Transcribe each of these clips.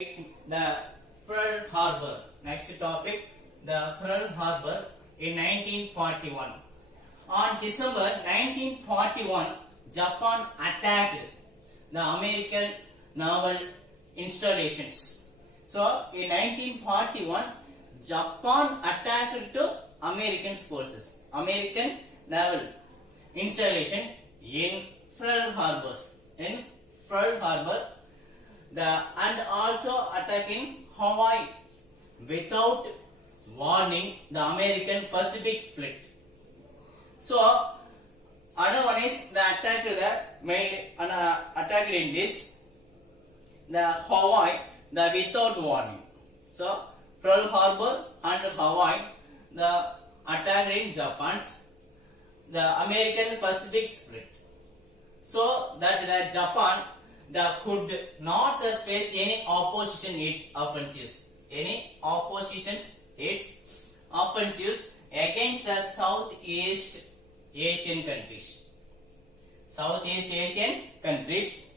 The Pearl Harbor. Next topic, the Pearl Harbor in 1941. On December 1941, Japan attacked the American naval installations. So, in 1941, Japan attacked to American forces, American naval installation in Pearl Harbor. In Pearl Harbor, and also attacking Hawaii without warning the American Pacific Fleet. So, other one is the attack to the main attack in this the Hawaii without warning. So, Pearl Harbor and Hawaii the attack in Japan's the American Pacific Fleet. So that the Japan could not face any opposition its offensives. Any oppositions its offensives against the Southeast Asian countries. Southeast Asian countries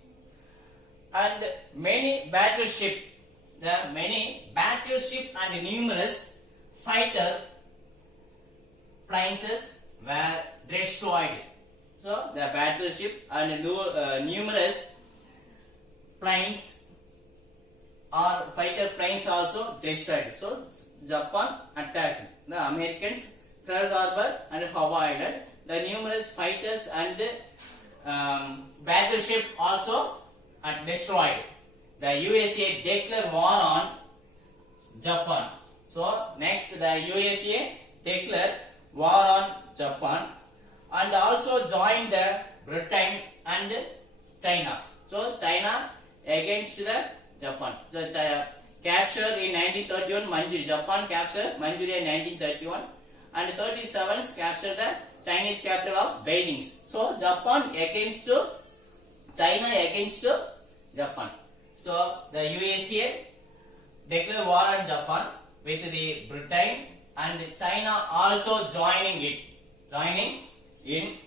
and many battleship and numerous fighter planes were destroyed. So the battleship and numerous planes or fighter planes also destroyed. So Japan attacked the Americans, Pearl Harbor and Hawaii Island. The numerous fighters and battleship also are destroyed. The USA declared war on Japan. So next the USA declared war on Japan and also joined the Britain and China. So China against the Japan. So captured in 1931 Manchuria. Japan captured Manchuria in 1931 and 37 captured the Chinese capital of Beijing. So Japan against China against Japan. So the USA declared war on Japan with the Britain and China also joining in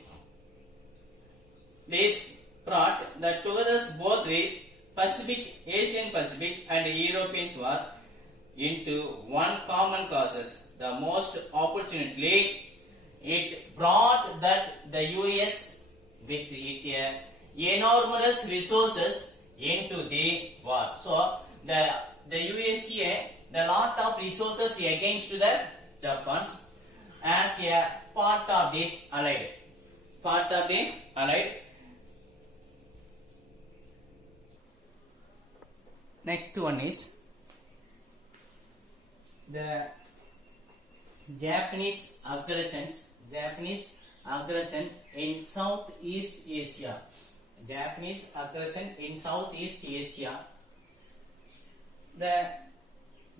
this brought the together both the Asian Pacific and Europeans were into one common causes. The most opportunely it brought that the US with enormous resources into the war. So the USA the lot of resources against the Japan as a part of this allied. Next one is the Japanese aggression in Southeast Asia. Japanese aggression in Southeast Asia. The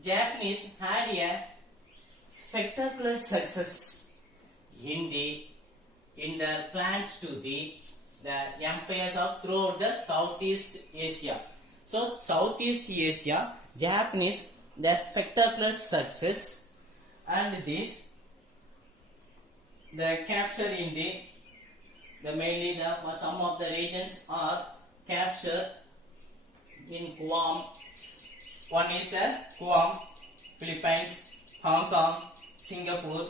Japanese had a spectacular success in their plans to the empires of throughout the Southeast Asia. So Southeast Asia, Japanese the spectacular success and this the capture in the mainly some of the regions are captured in Guam. One is Guam, Philippines, Hong Kong, Singapore,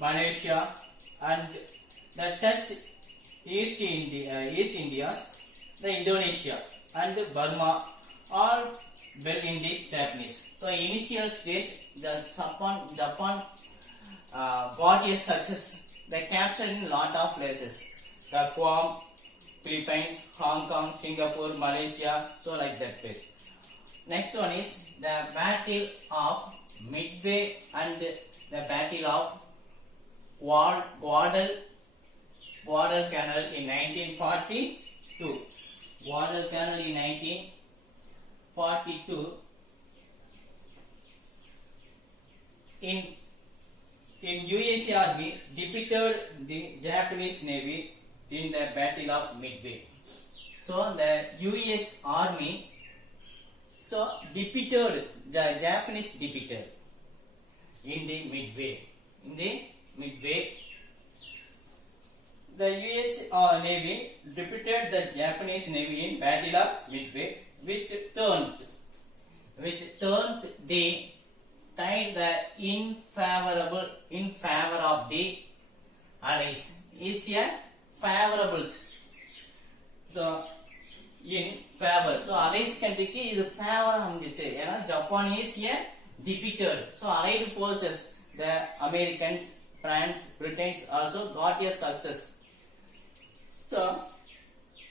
Malaysia, and the touch East India, the Indonesia and Burma, all well in this Japanese. So initial stage, the Japan got a success. They captured in lot of places. The Guam, Philippines, Hong Kong, Singapore, Malaysia, so like that place. Next one is the Battle of Midway and the Battle of Guadalcanal in 1942. Guadalcanal in 1942. In US Army defeated the Japanese Navy in the Battle of Midway. So the US Army defeated the Japanese defeated in the Midway. The US Navy defeated the Japanese Navy in Battle of Midway, which turned which turned the tide in favor of the allies. Is a favorable. So in favor. So allies countryக்கு இது favor அமைஞ்சிச்சு. ஏன்னா Japan is a defeated. So allied forces, the Americans, France, Britain also got a success. So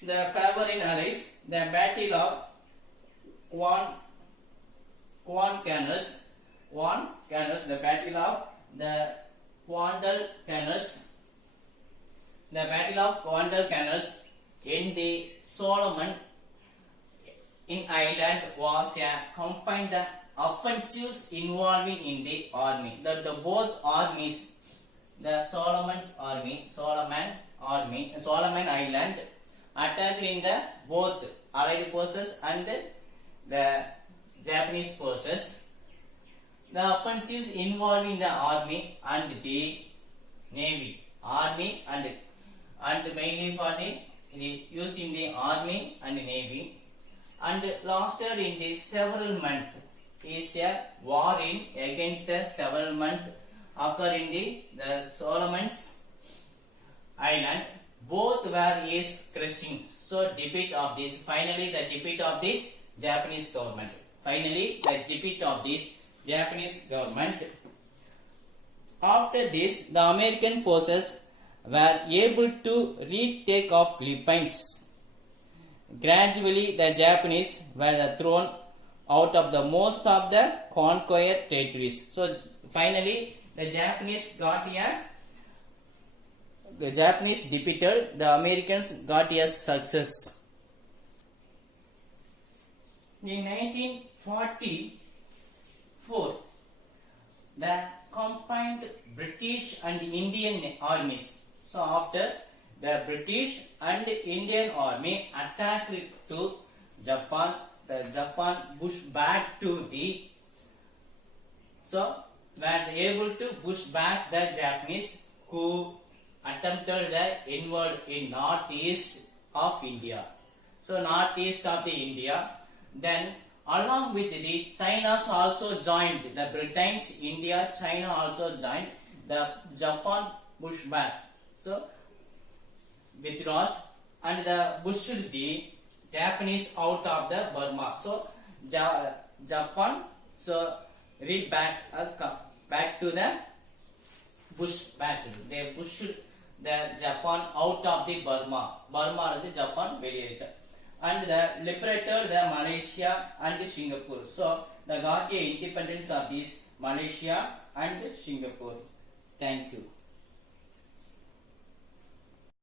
the favor in allies, the battle of Guadalcanal, the battle of the Guadalcanal in the Solomon in Ireland was a combined offensives involving in the army. The both armies, the Solomon Island, attacked in the both Allied forces and the Japanese forces. The offensives involving the army and the navy, and mainly for the used in the army and navy, and lasted in the several months. Is a war against the several months occur in the Solomon's Island. Both were is crushing. So defeat of this. Finally, the defeat of this Japanese government. After this, the American forces were able to retake of Philippines. Gradually, the Japanese were thrown out of the most of the conquered territories. So finally, the Japanese defeated, the Americans got a success. In 1944, the combined British and Indian armies. So after the British and Indian army attacked to Japan, the Japan pushed back to the, so were able to push back the Japanese who attempted the inward in northeast of India. So northeast of the India. Then along with the China's also joined, the Britain's India, China also joined, the Japan pushed back. So withdraws and the pushed the Japanese out of the Burma. So Japan read back to the push battle. They pushed the Japan out of the Burma. Burma is Japan வெளியேறிச்சு. And the liberated the Malaysia and Singapore. So the got the independence of these Malaysia and Singapore. Thank you.